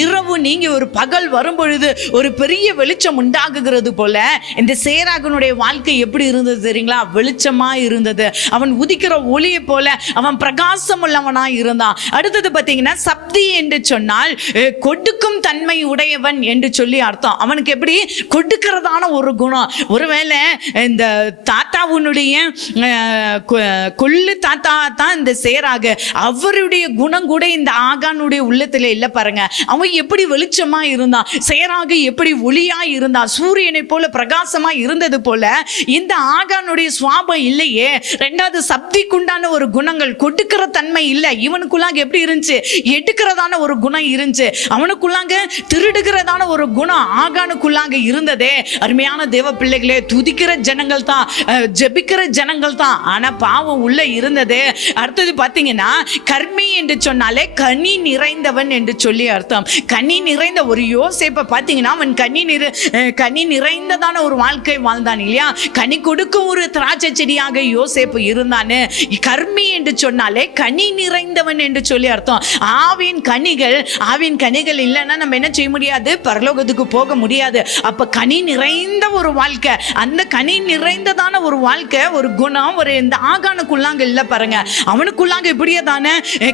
இரவு நீங்கி ஒரு பகல் வரும் பொழுது ஒரு பெரிய வெளிச்சம் உண்டாகுகிறது போல இந்த சேராகனுடைய வாழ்க்கை எப்படி இருந்தது தெரியுங்களா, வெளிச்சமா இருந்தது. அவன் உதிக்கிற ஒளியை போல அவன் பிரகாசம் உள்ளவனா இருந்தான். அடுத்தது பார்த்தீங்கன்னா, சப்தி என்று சொன்னால் கொடுக்கும் தன்மை உடையவன் என்று சொல்லி அர்த்தம். அவனுக்கு எப்படி கொடுக்கிறதான ஒரு குணம். ஒருவேளை இந்த தாத்தாவுனுடைய கொள்ளு தாத்தா தான் இந்த சேராக. அவருடைய குணம் கூட இந்த ஆகானுடைய உள்ளத்துல இல்ல பாருங்க. அவன் எப்படி வெளிச்சமா இருந்தான், சேராக எப்படி ஒளியா இருந்தான், சூரியனை போல பிரகாசமா இருந்தது போல இந்த ஆகானுடைய சுவாபம் இல்லையே. ரெண்டாவது சப்திக்குண்டான ஒரு குணங்கள், கொடுக்கிற தன்மை இல்லை இவனுக்குள்ளாக. எப்படி இருந்துச்சு? எடுக்கிறதான ஒரு குணம் இருந்துச்சு. அவனுக்குள்ளாக திருடுகிறதான ஒரு குணம் ஆகானுக்குள்ளாக இருந்ததே. அருமையான தேவ பிள்ளைகளே, துதிக்கிற ஜனங்கள் தான், ஜெபிக்கிற ஜனங்கள் தான், ஆனா பாவம் உள்ள இருந்தது. அடுத்தது பாத்தீங்கன்னா கர்மி என்று சொன்னாலே கனி நிறைந்தவன் என்று சொல்லி அர்த்தம். கனி நிறைந்த ஒரு யோசேப்பை பாத்தீங்கன்னா அவன் கனி நிறைந்ததான ஒரு வாழ்க்கை வாழ்ந்தான் இல்லையா. கனி கொடுக்கும் ஒரு திராட்சை செடியாக யோசேப்பு இருந்தானு. கர்மி என்று சொன்னாலே கனி நிறைந்தவன் என்று சொல்லி அர்த்தம். ஆவின் கனிகள் இல்லைன்னா நம்ம என்ன செய்ய முடியாது? பரலோகத்துக்கு போக முடியாது. அப்ப கனி நிறைந்த ஒரு வாழ்க்கை, அந்த கனி நிறைந்ததான ஒரு வாழ்க்கை, ஒரு குணம் ஒரு இந்த ஆகானுக்குள்ளாங்க இல்ல பாருங்க. அவனுக்குள்ளாங்க இப்படியே தானே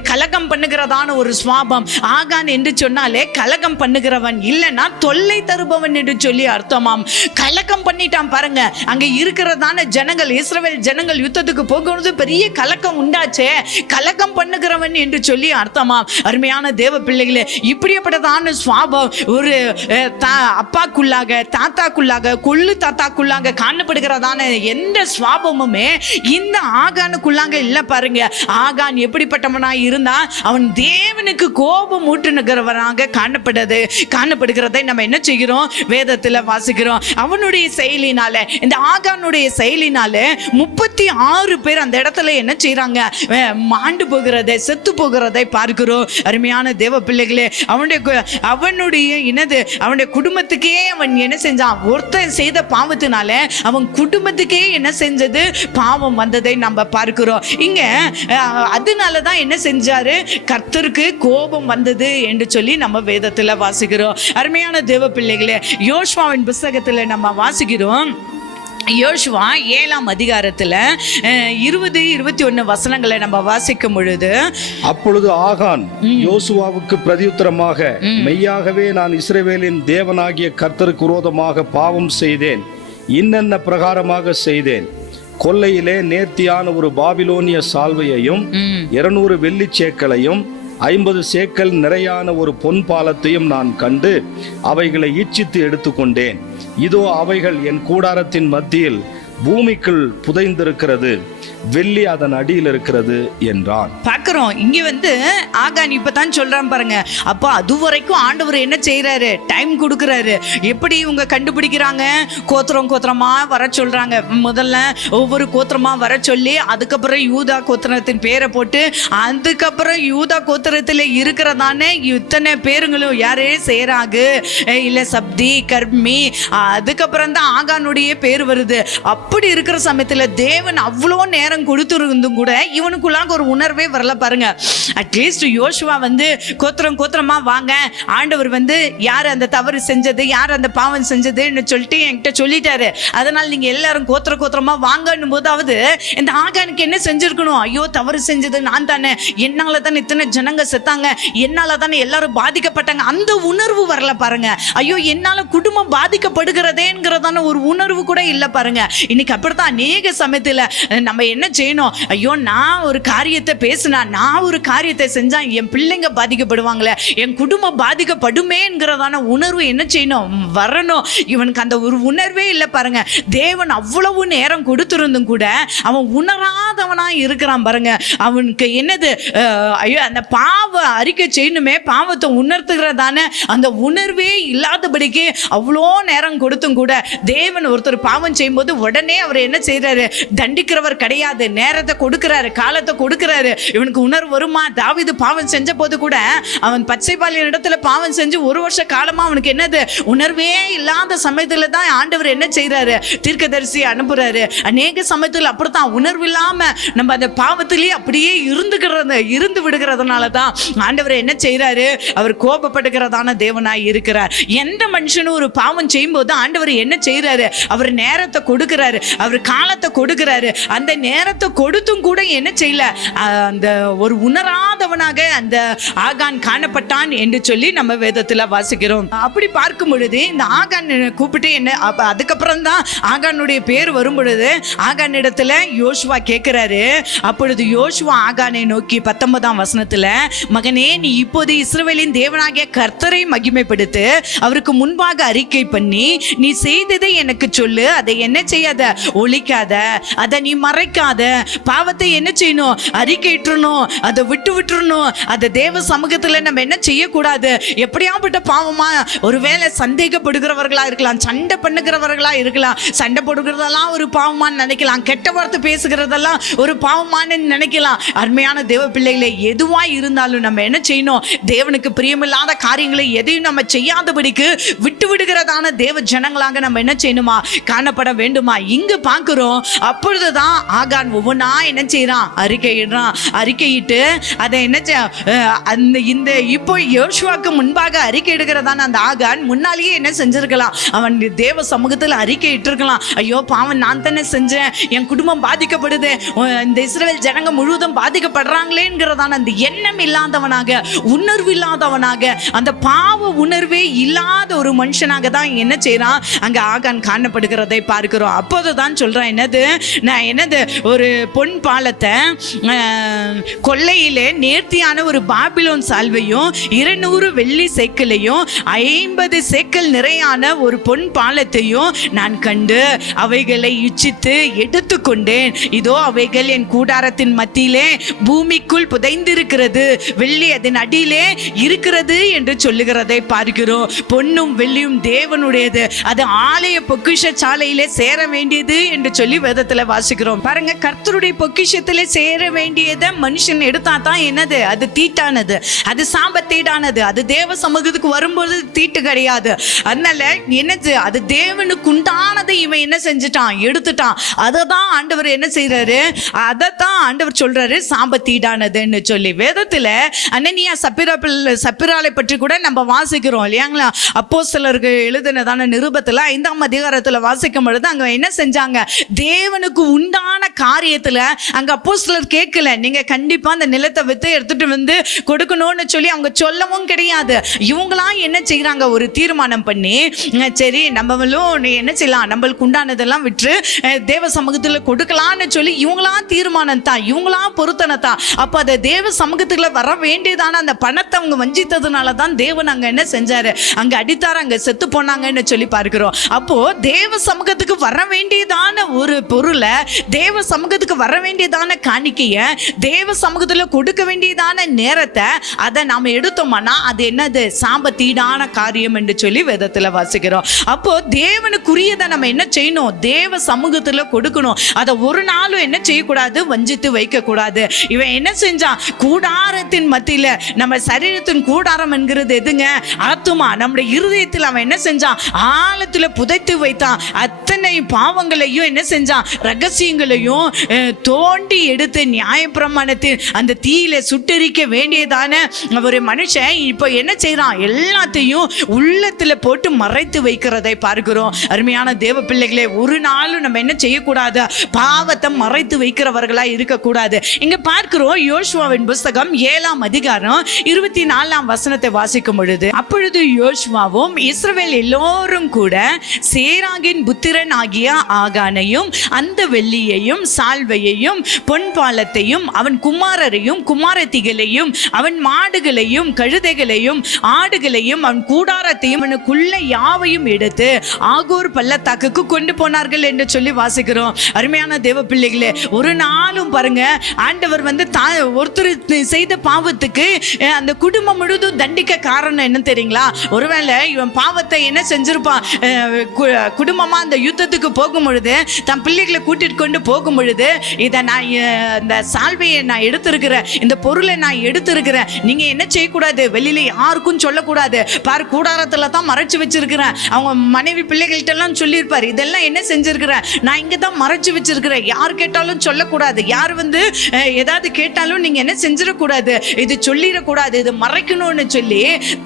கலகம் பண்ணுகிறதான ஒரு சுவாபம். ஆகான் என்று சொன்னாலே கலகம் பண்ணுகிறவன், இல்லைன்னா தொல்லை தருபவன் என்று சொல்லி அர்த்தமாம். கலகம் பண்ணிட்டான் பாருங்க. அங்க இருக்கிறதான ஜனங்கள், இஸ்ரவேல் ஜனங்கள் யுத்தத்துக்கு போகும்போது பெரிய கலக்கம் உண்டாச்சே. கலகம் பண்ணுகிறவன் என்று சொல்லி அர்த்தமாம். அருமையான தேவ பிள்ளைகளே, இப்படிப்பட்டதான சுவாபம் ஒரு அப்பாக்குள்ளாக, தாத்தாக்குள்ளாக, கொள்ளு தாத்தாக்குள்ளாக காணப்படுகிறதான எந்த சுவாபமுமே இந்த ஆகானுக்குள்ளாக இல்ல பாருங்க. ஆகான் எப்படிப்பட்டவனாய் இருந்தா? அவன் தேவனுக்கு கோபம் ஊட்டுகிறவனாக காணப்படுகிறதை நம்ம என்ன செய்கிறோம்? வேதத்துல வாசிக்கிறோம். அவனுடைய செயலினால, இந்த ஆகானுடைய செயலினால 36 பேர் அந்த இடத்துல என்ன செய்யறாங்க? மாண்டு போகிறதை, செத்து போகிறதை பார்க்கிறோம். அருமையான தேவ பிள்ளைகளே, அவனுடைய குடும்பத்துக்கே அவன் என்ன செஞ்சான்? ஒருத்தன் செய்த பாவத்தினால அவன் குடும்பத்துக்கே என்ன செஞ்சது? பாவம் வந்ததை நம்ம பார்க்கிறோம். இங்க அதனாலதான் என்ன செஞ்சாரு? கர்த்தருக்கு கோபம் வந்தது என்று சொல்லி நம்ம வேதத்துல வாசிக்கிறோம். அருமையான தேவ பிள்ளைகளே, யோசுவாவின் புத்தகத்துல நம்ம வாசிக்கிறோம். யோசுவா 7ஆம் அதிகாரத்துல 20-21 வசனங்களை நம்ம வாசிக்கும் பொழுது, அப்பொழுது ஆகான் யோசுவாவுக்கு பிரதியுத்தரமாக, மெய்யாகவே நான் இஸ்ரவேலின் தேவனாகிய கர்த்தருக்கு விரோதமாக பாவம் செய்தேன், இன்னென்ன பிரகாரமாக செய்தேன். கொல்லையிலே நேர்த்தியான ஒரு பாபிலோனிய சால்வையையும் 200 வெள்ளி சேக்கலையும் 50 சேக்கல் நிறையான ஒரு பொன் பாலத்தையும் நான் கண்டு அவைகளை இச்சித்து எடுத்துக்கொண்டேன். இதோ அவைகள் என் கூடாரத்தின் மத்தியில் பூமிக்குள் புதைந்திருக்கிறது, வெள்ளி அதன் அடியில் இருக்கிறது என்றான். பார்க்கிறோம் இங்க ஆகான் இப்பதான் சொல்றான் பாருங்க. அப்ப அது வரைக்கும் ஆண்டவர் என்ன செய்யறாரு? டைம் கொடுக்கறாரு. எப்படி இவங்க கண்டுபிடிக்கிறாங்க? கோத்திரமா வர சொல்றாங்க. முதல்ல ஒவ்வொரு கோத்திரமா வர சொல்லி, அதுக்கப்புறம் யூதா கோத்திரத்தின் பேரை போட்டு, அதுக்கப்புறம் யூதா கோத்திரத்துல இருக்கிறதானே இத்தனை பேருங்களும் யாரு? சேராகு, இல்ல சப்தி, கர்மி, அதுக்கப்புறம் தான் ஆகானுடைய பேர் வருது. அப்படி இருக்கிற சமயத்துல தேவன் அவ்வளோ நேரம் கொடுத்துருந்தும் கூட இவனுக்குள்ளாக ஒரு உணர்வே வரல பாருங்க. அட்லீஸ்ட் யோசுவா கோத்திரமா வாங்க, ஆண்டவர் யார் அந்த தவறு செஞ்சது, யார் அந்த பாவம் செஞ்சதுன்னு சொல்லிட்டு என்கிட்ட சொல்லிட்டாரு, அதனால நீங்க எல்லாரும் கோத்திரமா வாங்கன்னும் போதாவது இந்த ஆகானுக்கு என்ன செஞ்சிருக்கணும்? ஐயோ, தவறு செஞ்சது நான் தானே, என்னால தானே இத்தனை ஜனங்க செத்தாங்க, என்னால தானே எல்லாரும் பாதிக்கப்பட்டாங்க, அந்த உணர்வு வரல பாருங்க. ஐயோ, என்னால குடும்பம் பாதிக்கப்படுகிறதேங்கிறதான ஒரு உணர்வு கூட இல்ல பாருங்க. இன்னைக்கு அப்படித்தான் அநேக சமயத்துல நம்ம என்ன செய்யணும்? ஐயோ, நான் ஒரு காரியத்தை பேசினா, நான் ஒரு காரியத்தை செஞ்சா என் பிள்ளைங்க பாதிக்கப்படுவாங்களே, என் குடும்பம் பாதிக்கப்படுமேங்கிறதான உணர்வு என்ன செய்யணும்? வரணும். இவனுக்கு அந்த ஒரு உணர்வே இல்லை பாருங்க. தேவன் அவ்வளவு நேரம் கொடுத்திருந்தும் கூட அவன் உணராதவனா இருக்கிறான் பாருங்க. அவனுக்கு என்னது? ஐயோ, அந்த பாவ அறிக்கை செய்யணுமே, பாவத்தை உணர்த்துகிறதான அந்த உணர்வே இல்லாதபடிக்கு அவ்வளோ நேரம் கொடுத்தும் கூட தேவன் ஒருத்தர் பாவம் செய்யும்போது உடனே அவர் என்ன செய்யறாரு? தண்டிக்கிறவர் கிடையாது. நேரத்தை கொடுக்கிறாரு, காலத்தை கொடுக்கிறாரு. இவனுக்கு உணர்வு வருமா? தாவீது பாவம் செஞ்ச போது கூட அவன் பச்சைபாலின் இடத்துல பாவம் செஞ்சு 1 வருஷ காலமா அவனுக்கு என்னது? உணர்வே இல்லாத சமயத்துல தான் ஆண்டவர் என்ன செய்யறாரு? தீர்க்கதரிசி அனுப்புறாரு. அநேக சமயத்துல அப்படித்தான் உணர்வு இல்லாம நம்ம அந்த பாவத்திலேயே அப்படியே இருந்து விடுகிறதுனால தான் ஆண்டவர் என்ன செய்யறாரு? அவர் கோபப்படுகிறதான தேவனாய் இருக்கிறார். எந்த மனுஷனும் ஒரு பாவம் செய்யும் போது ஆண்டவர் என்ன செய்யறாரு? அவர் நேரத்தை கொடுக்கிறாரு. கொடுக்கிறாரு, அவர் காலத்தை கொடுக்கிறாரு. அந்த நேரத்தை கொடுத்தும் கூட என்ன செய்யல, அந்த ஒரு உணராதவனாக அந்த ஆகான் காணப்பட்டான் என்று சொல்லி நம்ம வேதத்துல வாசிக்கிறோம். அப்படி பார்க்கும் பொழுது இந்த ஆகான் கூப்பிட்டு என்ன, அதுக்கப்புறம் தான் ஆகானுடைய பேர் வரும் பொழுது ஆகான் இடத்துல யோசுவா கேட்கிறாரு. அப்பொழுது யோசுவா ஆகானை நோக்கி 19ஆம் வசனத்துல, மகனே, நீ இப்போது இஸ்ரவேலின் தேவனாகிய கர்த்தரை மகிமைப்படுத்து, அவருக்கு முன்பாக அறிக்கை பண்ணி நீ செய்ததை எனக்கு சொல்லு, அதை என்ன செய்யாத, ஒழிக்காத, அதை நீ மறைக்காத. பாவத்தை என்ன செய்யணும், அறிக்கையிட்டணும், அதை விட்டுறணும். அதை தேவ சமூகத்துல நம்ம என்ன செய்யக்கூடாது. எப்படியாப்பட்ட பாவமா, ஒருவேளை சந்தேகப்படுகிறவர்களா இருக்கலாம், சண்டை பண்ணுகிறவர்களா இருக்கலாம், சண்டை போடுகிறதெல்லாம் ஒரு பாவமான்னு நினைக்கலாம், கெட்ட வார்த்தை பேசுகிறதெல்லாம் ஒரு பாவமானு நினைக்கலாம். அருமையான தேவ பிள்ளைகளை, எதுவா இருந்தாலும் நம்ம என்ன செய்யணும், தேவனுக்கு பிரியமில்லாத காரியங்களை எதையும் நம்ம செய்யாதபடிக்கு விட்டு விடுகிறதான தேவ ஜனங்களாக நம்ம என்ன செய்யணுமா, காணப்பட வேண்டுமா. இங்கு பார்க்கிறோம், அப்பொழுதுதான் ஆகான் ஒவ்வொன்றா என்ன செய்யறான், அறிக்கையிடுறான். அறிக்கையிட்டு அதை என்ன அந்த இந்த இப்போ யோசுவாக்கு முன்பாக அறிக்கையிடுகிறதான அந்த ஆகான் முன்னாலேயே என்ன செஞ்சிருக்கலாம், அவன் தேவ சமூகத்தில் அறிக்கையிட்டு இருக்கலாம். ஐயோ பாவம், நான் தானே செஞ்சேன், என் குடும்பம் பாதிக்கப்படுது, இந்த இஸ்ரவேல் ஜனங்க முழுவதும் பாதிக்கப்படுறாங்களேங்கிறதான அந்த எண்ணம் இல்லாதவனாக, உணர்வு இல்லாதவனாக, அந்த பாவ உணர்வே இல்லாத ஒரு மனுஷனாக தான் என்ன செய்யறான், அங்க ஆகான் காணப்படுகிறதை பார்க்கிறோம். அப்போதுதான் சொல்றான், என்னது ஒரு பொன் பாலத்தை கொள்ளையிலே நேர்த்தியான ஒரு பாபிலோன் சால்வையும் 200 வெள்ளி சேக்கலையும் 50 சேக்கல் நிறையான ஒரு பொன் பாலத்தையும் நான் கண்டு அவைகளை இச்சித்து எடுத்துக்கொண்டேன். இதோ அவைகள் என் கூடாரத்தின் மத்தியிலே பூமிக்குள் புதைந்திருக்கிறது, வெள்ளி அதன் அடியிலே இருக்கிறது என்று சொல்லுகிறதை பார்க்கிறோம். பொன்னும் வெள்ளியும் தேவனுடையது, அது ஆலய பொக்கிஷ சாலையிலே சேர வேண்டியது என்று சொல்லி வேதத்துல வாசிக்கிறோம். பாருங்க, கர்த்தருடைய பொக்கிஷத்திலே சேர வேண்டியதை மனுஷன் எடுத்தா தான் என்னது, அது தீட்டானது, அது சாபத்தீடானது. அது தேவ சமூகத்துக்கு வரும்போது தீட்டு கிடையாது. அதனால என்னது, அது தேவனுக்கு உண்டானதை இவன் என்ன செஞ்சுட்டான், எடுத்துட்டான். அதை தான் ஆண்டவர் என்ன செய்யறாரு, அதை தான் ஆண்டவர் சொல்றாரு சாபத்தீடானதுன்னு சொல்லி. வேதத்துல அனனியா சப்பிராலை பற்றி கூட நம்ம வாசிக்கிறோம் இல்லையாங்களா. அப்போஸ்தலர்கள் எழுதினதான நிருபத்துல 5ஆம் அதிகாரத்துல வாசிக்கும் பொழுது அங்க என்ன செஞ்சாங்க, தேவனுக்கு உண்டான காரியத்துல அங்க அப்போஸ்தலர் கேட்கல, நீங்க கண்டிப்பா அந்த நிலத்தை வித்து எடுத்துட்டு வந்து கொடுக்கணும்னு சொல்லி அவங்க சொல்லவும் கிடையாது. இவங்களாம் என்ன செய்யறாங்க, ஒரு தீர்மானம் பண்ணி, சரி நம்மளும் என்ன செய்யலாம், நம்மளுக்கு உண்டானதெல்லாம் விற்று தேவ சமூகத்துல கொடுக்கலாம்னு சொல்லி இவங்களாம் தீர்மானம் தான், இவங்களாம் பொருத்தனை தான். அப்ப அதை தேவ சமூகத்துல வர வேண்டியதான அந்த பணத்தை அவங்க வஞ்சித்ததுனால தான் தேவன் அங்க என்ன செஞ்சாரு, அங்க அடித்தாரு, அங்க செத்து போனாங்கன்னு சொல்லி பார்க்கிறோம். அப்போ தேவ சமூகத்துக்கு வர வேண்டியதான ஒரு பொருளை, தேவ சமூகத்துக்கு வர வேண்டியதான காணிக்கைய, தேவ சமூகத்துல கொடுக்க வேண்டியதான நேரத்தை அதை நாம எடுத்தோம்னா அது என்னது, சாபத்தீடான காரியம் என்று சொல்லி வேதத்துல வாசிக்கிறோம். அப்போ தேவனுக்குரியதை நம்ம என்ன செய்யணும், தேவ சமூகத்துல கொடுக்கணும். அதை ஒரு நாளும் என்ன செய்யக்கூடாது, வஞ்சித்து வைக்க கூடாது. இவன் என்ன செஞ்சான், கூடாரத்தின் மத்தியில, நம்ம சரீரத்தின் கூடாரம் என்கிறது எதுங்க, ஆத்துமா, நம்முடைய இருதயத்தில் அவன் என்ன செஞ்சான், ஆழத்துல புதைத்து வைத்தான். அத்தனை பாவங்களையும் என்ன செஞ்சான், ரகசியங்களையும் தோண்டி எடுத்து நியாயப்பிரமாணத்தின் அந்த தீயில சுட்டரிக்க வேண்டியதான ஒரு மனுஷன் இப்போ என்ன செய்யறான், எல்லாத்தையும் உள்ளத்துல போட்டு மறைத்து வைக்கிறதை பார்க்கிறோம். அருமையான தேவ பிள்ளைகளே, ஒரு நாளும் நம்ம என்ன செய்யக்கூடாது, பாவத்தை மறைத்து வைக்கிறவர்களா இருக்கக்கூடாது. இங்க பார்க்கிறோம், யோசுவாவின் புஸ்தகம் 7ஆம் அதிகாரம் 24ஆம் வசனத்தை வாசிக்கும் பொழுது, அப்பொழுது யோசுவாவும் இஸ்ரவேல் எல்லோரும் கூட சேராகின் புத்திரன் ஆகிய ஆகானையும் அந்த வெள்ளியையும் சால்வையையும் பொன் பாலத்தையும் அவன் குமாரரையும் குமாரத்திகளையும் அவன் மாடுகளையும் கழுதைகளையும் ஆடுகளையும் அவன் கூடாரத்தையும் அவனுக்குள்ள யாவையும் எடுத்து ஆகோர் பள்ளத்தாக்குக்கு கொண்டு போனார்கள் என்று சொல்லி வாசிக்கிறோம். அருமையான தேவ பிள்ளைகளே, ஒரு நாளும் பாருங்க, ஆண்டவர் வந்து ஒருத்தர் செய்த பாவத்துக்கு அந்த குடும்பம் முழுதும் தண்டிக்க காரணம் என்ன தெரியுங்களா? ஒருவேளை இவன் பாவத்தை என்ன செஞ்சிருப்பான், குடும்பமா அந்த யுத்தத்துக்கு போகும் பொழுது, தன் பிள்ளைகளை கூட்டிட்டு கொண்டு போகும் பொழுது, இதை நான் இந்த சால்வையை நான் எடுத்திருக்கிறேன், இந்த பொருளை நான் எடுத்திருக்கிறேன், நீங்க என்ன செய்யக்கூடாது, வெளியில யாருக்கும் சொல்லக்கூடாது, பாரு கூடாரத்துல தான் மறைச்சு வச்சிருக்கிறேன். அவங்க மனைவி பிள்ளைகள்கிட்ட எல்லாம் சொல்லியிருப்பாரு, இதெல்லாம் என்ன செஞ்சிருக்கிறேன், நான் இங்க தான் மறைச்சு வச்சிருக்கிறேன், யார் கேட்டாலும் சொல்லக்கூடாது, யார் வந்து ஏதாவது கேட்டாலும் நீங்க என்ன செஞ்சிடக்கூடாது, இது சொல்லிடக்கூடாது, இது மறைக்கணும்னு சொல்லி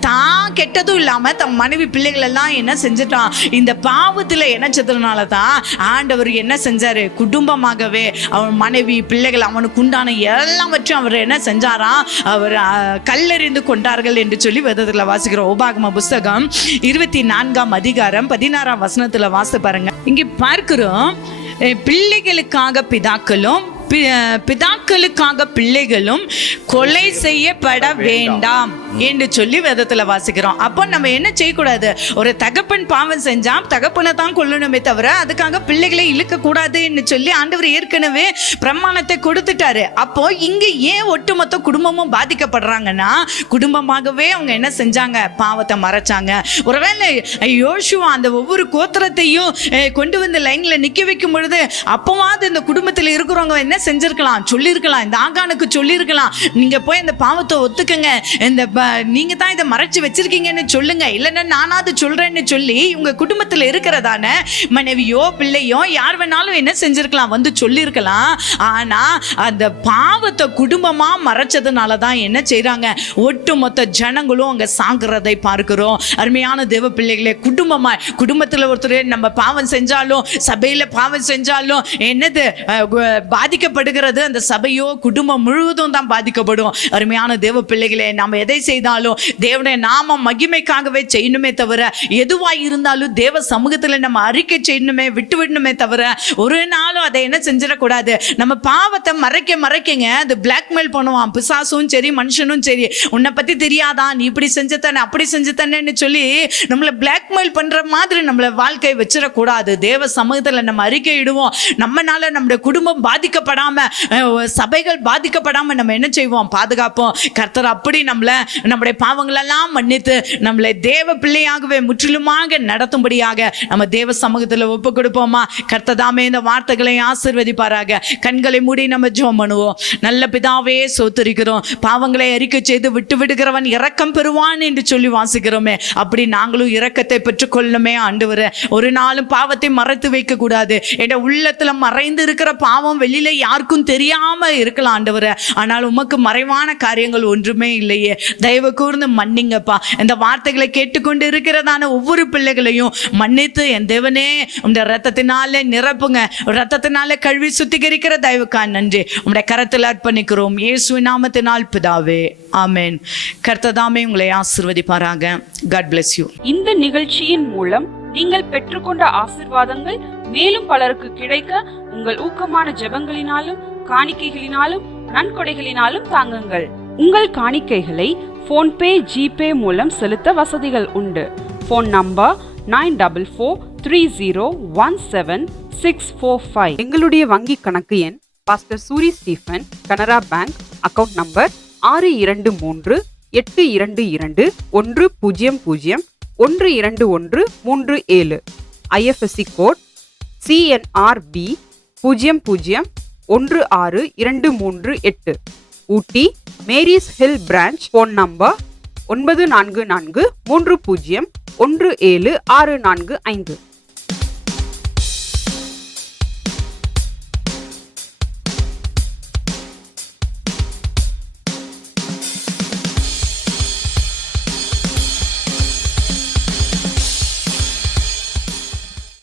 தான் கெட்ட கேட்டதும் இல்லாம தன் மனைவி பிள்ளைகள் எல்லாம் என்ன செஞ்சுட்டான், இந்த பாவத்துல என்ன செஞ்சதுனால தான் ஆண்டவர் என்ன செஞ்சாரு, குடும்பமாகவே அவன் மனைவி பிள்ளைகள் அவனுக்கு உண்டான எல்லாவற்றையும் அவர் என்ன செஞ்சாராம், அவர் கல்லெறிந்து கொண்டார்கள் என்று சொல்லி வேதத்துல வாசிக்கிறோம். உபாகம புஸ்தகம் 24ஆம் அதிகாரம் 16ஆம் வசனத்துல வாசித்து பாருங்க. இங்க பார்க்கிறோம், பிள்ளைகளுக்காக பிதாக்களும் பிதாக்களுக்காக பிள்ளைகளும் கொலை செய்யப்பட வேண்டாம் என்று சொல்லி வேதத்துல வாசிக்கிறோம். அப்போ நம்ம என்ன செய்யக்கூடாது, ஒரு தகப்பன் பாவம் செஞ்சா தகப்பனை தான் கொல்லணுமே தவிர அதுக்காக பிள்ளைகளை இழுக்க கூடாதுன்னு சொல்லி ஆண்டவர் ஏற்கனவே பிரமாணத்தை கொடுத்துட்டாரு. அப்போ இங்க ஏன் ஒட்டுமொத்த குடும்பமும் பாதிக்கப்படுறாங்கன்னா, குடும்பமாகவே அவங்க என்ன செஞ்சாங்க, பாவத்தை மறைச்சாங்க. ஒருவேளை யோசுவா அந்த ஒவ்வொரு கோத்திரத்தையும் கொண்டு வந்து லைன்ல நிக்க வைக்கும் பொழுது அப்பவாது இந்த குடும்பத்தில் இருக்கிறவங்க என்ன செஞ்சிருக்கலாம், சொல்லியிருக்கலாம், இந்த ஆகானுக்கு சொல்லியிருக்கலாம், நீங்க போய் இந்த பாவத்தை ஒத்துக்குங்க, இந்த நீங்க தான் இதை மறைச்சு வச்சிருக்கீங்கன்னு சொல்லுங்க, இல்லைன்னா நானாவது சொல்றேன்னு சொல்லி உங்க குடும்பத்தில் இருக்கிறதான மனைவியோ பிள்ளையோ யார் வேணாலும் என்ன செஞ்சிருக்கலாம், வந்து சொல்லியிருக்கலாம். ஆனா அந்த பாவத்தை குடும்பமா மறைச்சதுனால தான் என்ன செய்யறாங்க, ஒட்டுமொத்த ஜனங்களும் அங்க சாகுறதை பார்க்கிறோம். அருமையான தேவ பிள்ளைகளே, குடும்பத்துல ஒருத்தர் நம்ம பாவம் செஞ்சாலும் சபையில பாவம் செஞ்சாலும் என்னது பாதிக்கப்படுகிறது, அந்த சபையோ குடும்பம் முழுவதும் தான் பாதிக்கப்படும். அருமையான தேவ பிள்ளைகளே, நம்ம எதை செய்தாலும் தேவனுடைய நாம மகிமைக்காகவே செய்யணுமே தவிர, எதுவாய் இருந்தாலும் தேவ சமூகத்துல நம்ம அறிக்கை செய்யணுமே, விட்டு விடணுமே தவிர ஒரு நாளும் அதை என்ன செஞ்சிடக்கூடாது. நம்ம பாவத்தை மறைக்கங்க அது பிளாக்மெயில் பண்ணுவான் பிசாசும் சரி மனுஷனும் சரி. உன்னை பத்தி தெரியாதா, நீ இப்படி செஞ்சுத்தானே அப்படி செஞ்சுத்தானேன்னு சொல்லி நம்மளை பிளாக்மெயில் பண்ற மாதிரி நம்மளை வாழ்க்கை வச்சிடக்கூடாது. தேவ சமூகத்துல நம்ம அறிக்கை இடுவோம். நம்மனால நம்முடைய குடும்பம் பாதிக்கப்படாம, சபைகள் பாதிக்கப்படாம நம்ம என்ன செய்வோம், பாதுகாப்போம். கர்த்தர் அப்படி நம்முடைய பாவங்களெல்லாம் மன்னித்து நம்மளை தேவ பிள்ளையாகவே முற்றிலுமாக நடத்தும்படியாக நம்ம தேவ சமூகத்தில் ஒப்பு கொடுப்போமா. கர்த்தர் தாமே இந்த வார்த்தைகளை ஆசீர்வதிப்பாராக. கண்களை மூடி நம்ம ஜெபம் பண்ணுவோம். நல்ல பிதாவே, சோத்திரிக்கிறோம். பாவங்களை அறிக்கை செய்து விட்டு விடுகிறவன் இரக்கம் பெறுவான் என்று சொல்லி வாசிக்கிறோமே, அப்படி நாங்களும் இரக்கத்தை பெற்றுக்கொள்ளணுமே ஆண்டவரே. ஒரு நாளும் பாவத்தை மறைத்து வைக்க கூடாது. என் உள்ளத்துல மறைந்து இருக்கிற பாவம் வெளியில யாருக்கும் தெரியாம இருக்கலாம் ஆண்டவரே, ஆனால் உமக்கு மறைவான காரியங்கள் ஒன்றுமே இல்லையே. தயவு கூர்ந்து மன்னிங்கப்பா. இந்த வார்த்தைகளை கேட்டுக்கொண்டு இருக்கிறதான ஒவ்வொரு பிள்ளைகளையும் மன்னித்து என் தேவனே உடைய ரத்தத்தினால நிரப்புங்க. ரத்தத்தினால கழுவி சுத்திகரிக்கிற தயவுக்கா நன்றி. உடைய கரத்தில் அர்ப்பணிக்கிறோம் இயேசுவின் நாமத்தினால் பிதாவே, ஆமென். கர்த்ததாமே உங்களை ஆசீர்வதிப்பாராக. God bless you. இந்த நிகழ்ச்சியின் மூலம் நீங்கள் பெற்றுக்கொண்ட ஆசீர்வாதங்கள் மேலும் பலருக்கு கிடைக்க உங்கள் ஊக்கமான ஜெபங்களினாலும் காணிக்கைகளினாலும் நன்கொடைகளினாலும் தாங்குங்கள். உங்கள் காணிக்கைகளை போன்பே, ஜிபே மூலம் செலுத்த வசதிகள் உண்டு. Phone number 9430176645. எங்களுடைய வங்கி கணக்கு எண் pastor Suri Stephen, Canara bank, account number 620100121137. IFSC code CNRB 0016238. Ooty Mary's hill branch. Phone number 9443017645.